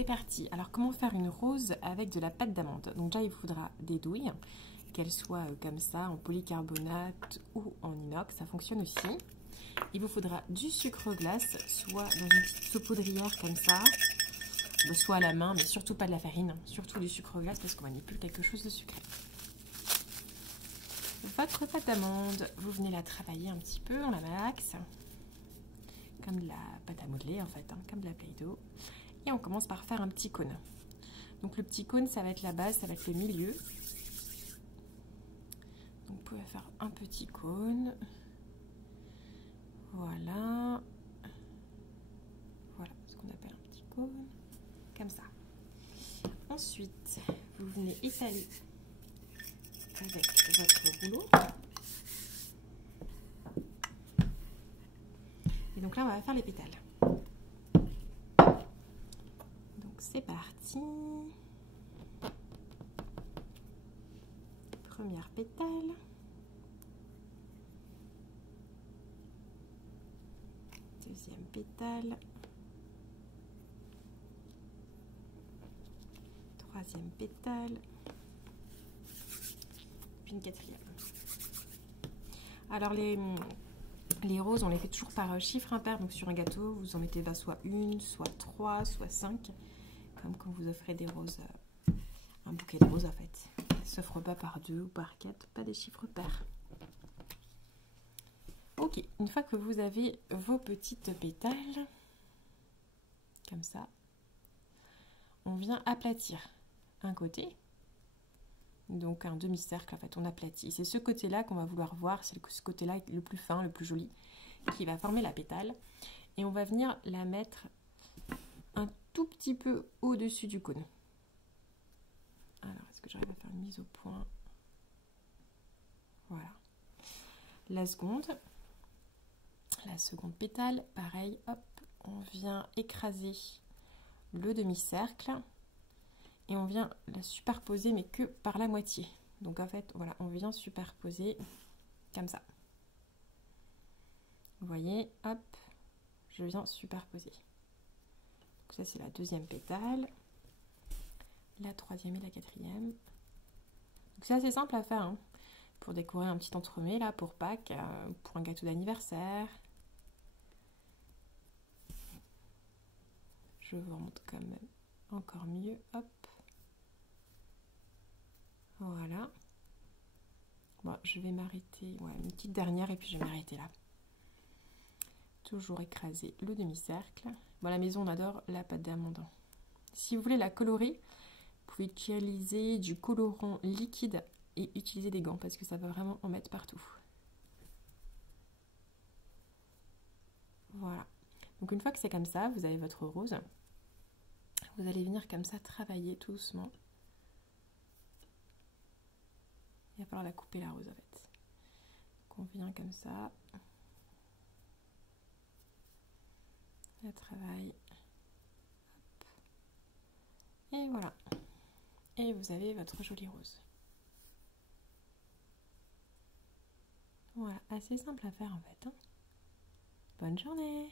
c'est parti. Alors, comment faire une rose avec de la pâte d'amande? Donc déjà, il vous faudra des douilles, qu'elles soient comme ça, en polycarbonate ou en inox, ça fonctionne aussi. Il vous faudra du sucre glace, soit dans une petite saupoudrière comme ça, soit à la main, mais surtout pas de la farine, surtout du sucre glace parce qu'on manipule quelque chose de sucré. Votre pâte d'amande, vous venez la travailler un petit peu, on la malaxe, comme de la pâte à modeler en fait, comme de la Play-Doh. Et on commence par faire un petit cône. Donc le petit cône, ça va être la base, ça va être le milieu. Donc vous pouvez faire un petit cône. Voilà. Voilà ce qu'on appelle un petit cône. Comme ça. Ensuite, vous venez étaler avec votre rouleau. Et donc là, on va faire les pétales. Donc c'est parti. Première pétale. Deuxième pétale. Troisième pétale. Puis une quatrième. Alors les roses, on les fait toujours par chiffre impair. Donc sur un gâteau, vous en mettez soit une, soit trois, soit 5. Comme quand vous offrez des roses, un bouquet de roses en fait. Ça ne s'offre pas par 2 ou par 4, pas des chiffres pairs. Ok, une fois que vous avez vos petites pétales, comme ça, on vient aplatir un côté. Donc un demi-cercle, en fait, on aplatit. C'est ce côté-là qu'on va vouloir voir, c'est ce côté-là le plus fin, le plus joli, qui va former la pétale. Et on va venir la mettre un tout petit peu au-dessus du cône. Alors, est-ce que j'arrive à faire une mise au point? Voilà. La seconde pétale, pareil, hop, on vient écraser le demi-cercle. Et on vient la superposer, mais que par la moitié. Donc en fait, voilà, on vient superposer comme ça. Vous voyez, hop, je viens superposer. Donc ça, c'est la deuxième pétale. La troisième et la quatrième. Donc c'est assez simple à faire, pour décorer un petit entremets, là, pour Pâques, pour un gâteau d'anniversaire. Je vous remonte quand même encore mieux, hop. Voilà. Bon, je vais m'arrêter, une petite dernière et puis je vais m'arrêter là. Toujours écraser le demi-cercle. Bon, à la maison, on adore la pâte d'amande. Si vous voulez la colorer, vous pouvez utiliser du colorant liquide et utiliser des gants parce que ça va vraiment en mettre partout. Voilà. Donc une fois que c'est comme ça, vous avez votre rose. Vous allez venir comme ça travailler tout doucement. Il va falloir la couper la rose en fait. Donc on vient comme ça. La travail. Hop. Et voilà. Et vous avez votre jolie rose. Voilà, assez simple à faire en fait. Bonne journée!